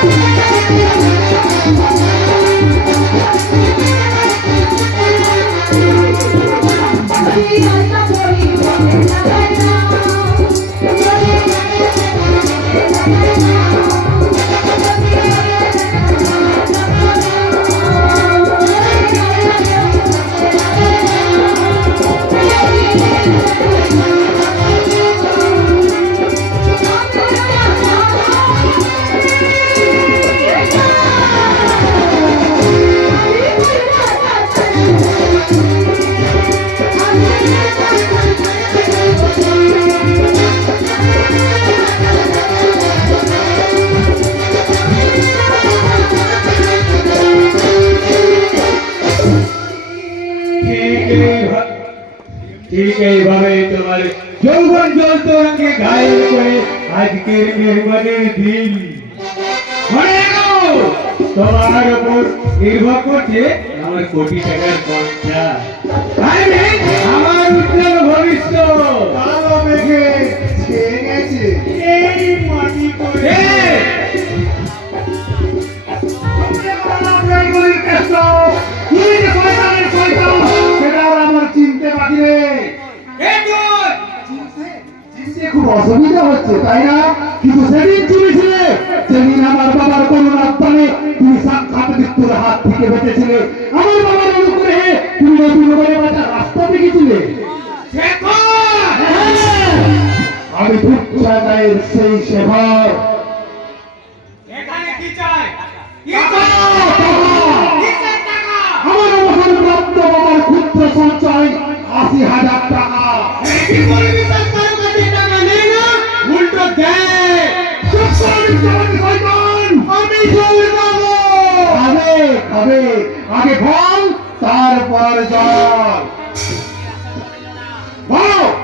ঠিক ঠিক এইভাবে তোমার যৌবন জ্বলত রঙে ঘায়ল করে আজকের মেহমানের দিন তোমার উপর নির্ভর করছে আমার কোটি টাকার পঞ্চা আমার উজ্জ্বল ভবিষ্যৎ মাটি করে অসুবিধা হচ্ছে তাই না? কিন্তু সেদিন চিনেছিলে সেদিন আমার বাবার করুণার টানে তুমি সাক্ষাৎ মৃত্যুর হাত থেকে বেঁচেছিলে। আমার বাবার অনুগ্রহে তুমি নতুন করে বাঁচার রাস্তা দেখেছিলে। আমি ভুট্টা সেই টাকা আমার অবসর প্রাপ্ত বাবার ক্ষুদ্র সঞ্চয় আশি হাজার টাকা। খাব! খাবে। আগে ফল তারপর জল বলো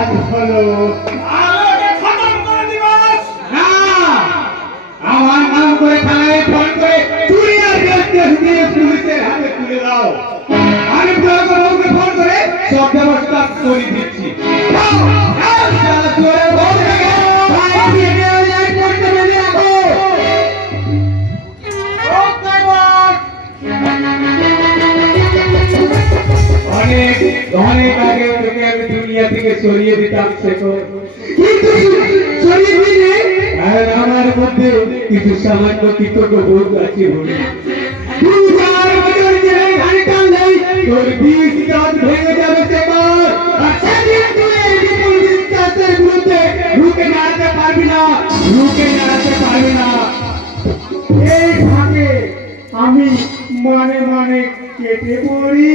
কাজ হলো আলোকে খতম করে দিবস। না আমার নাম করে থানায় ফোন করে চুরি আর কেস দিয়ে পুলিশের হাতে তুলে দাও। আমি প্রয়োগ ফোন করে সব ব্যবস্থা করে দিচ্ছি। অনেক অনেক আগে দুনিয়া থেকে সরিয়ে দিতাম শেখো কিন্তু সরিয়ে দিলে? আর আমার মধ্যে কিছু সামান্য কৃতজ্ঞ বোধ আছে বলে। তোর ভেঙে যাবে তুই এই বিরুদ্ধে রুখে দাঁড়াতে পারবি না রুখে দাঁড়াতে পারবি না। এই ভাগে আমি মানে মানে কেটে পড়ি।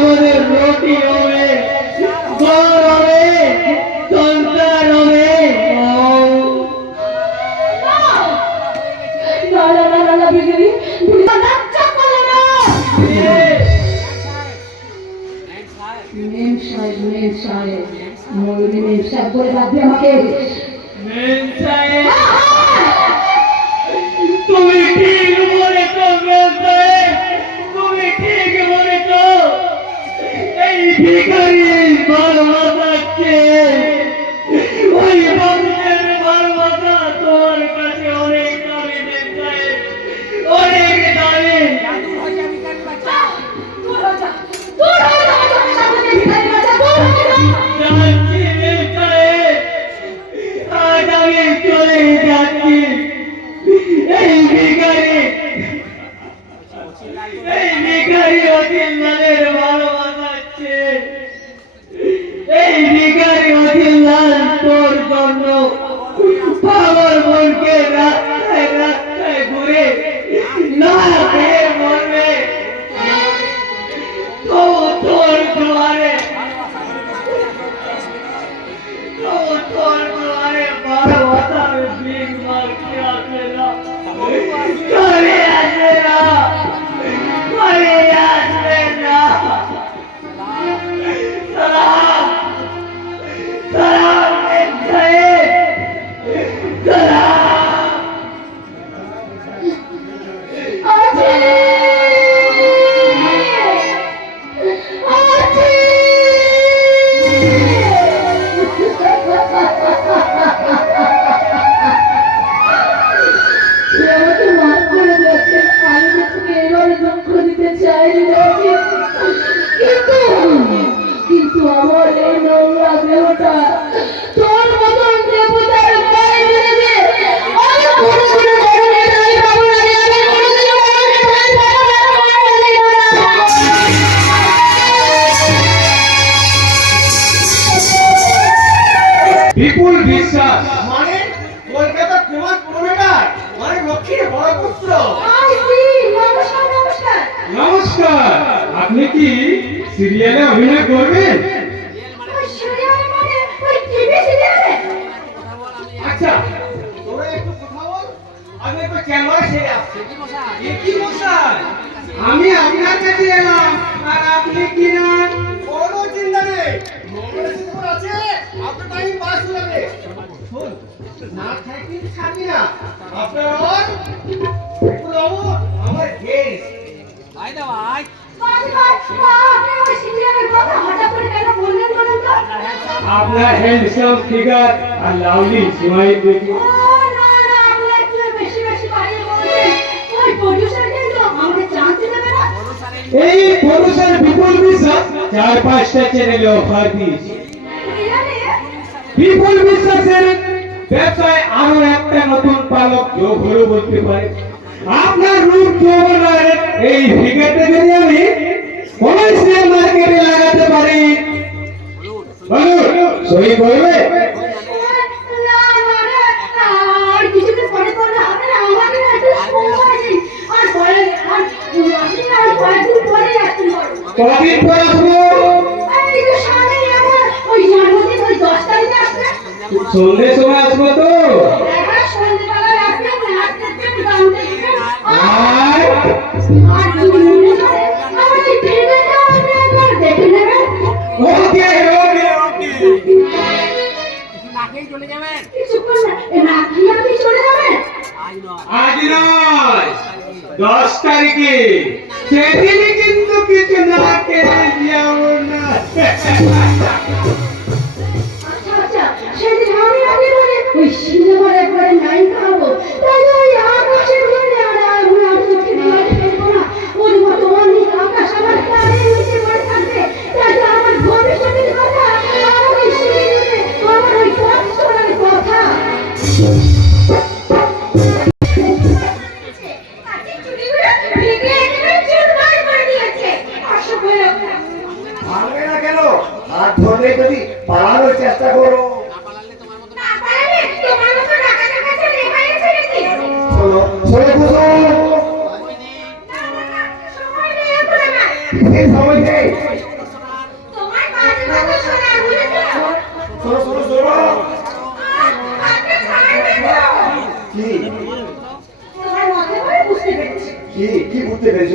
¡Vamos a চলবে আচ্ছা আমি একটু ক্যামেরা কি মশাই? আমি আপনার কাছে এলাম আর আপনি কি না? কোনো চিন্তা নেই। আছে আপনার টাইম পাস না থাকি না। আপনার আমার গেস্ট ভাই না ভাই। আপনার হ্যান্ডসাম ফিগার আর লাভলি সিমাই দেখি এই পুরুষের বিপুল বিশ্বাস চার পাঁচটা চ্যানেলে অফার দিয়েছে। বিপুল বিশ্বাসের ব্যবসায় আরও একটা নতুন পালক যোগ হলো বলতে পারে। আপনার রূপ যৌবনের এই ফিগারটা যদি ভাঙবে না কেন? হাত ধরলে যদি পালানোর চেষ্টা করো। কি? কি বুঝতে পেরেছ?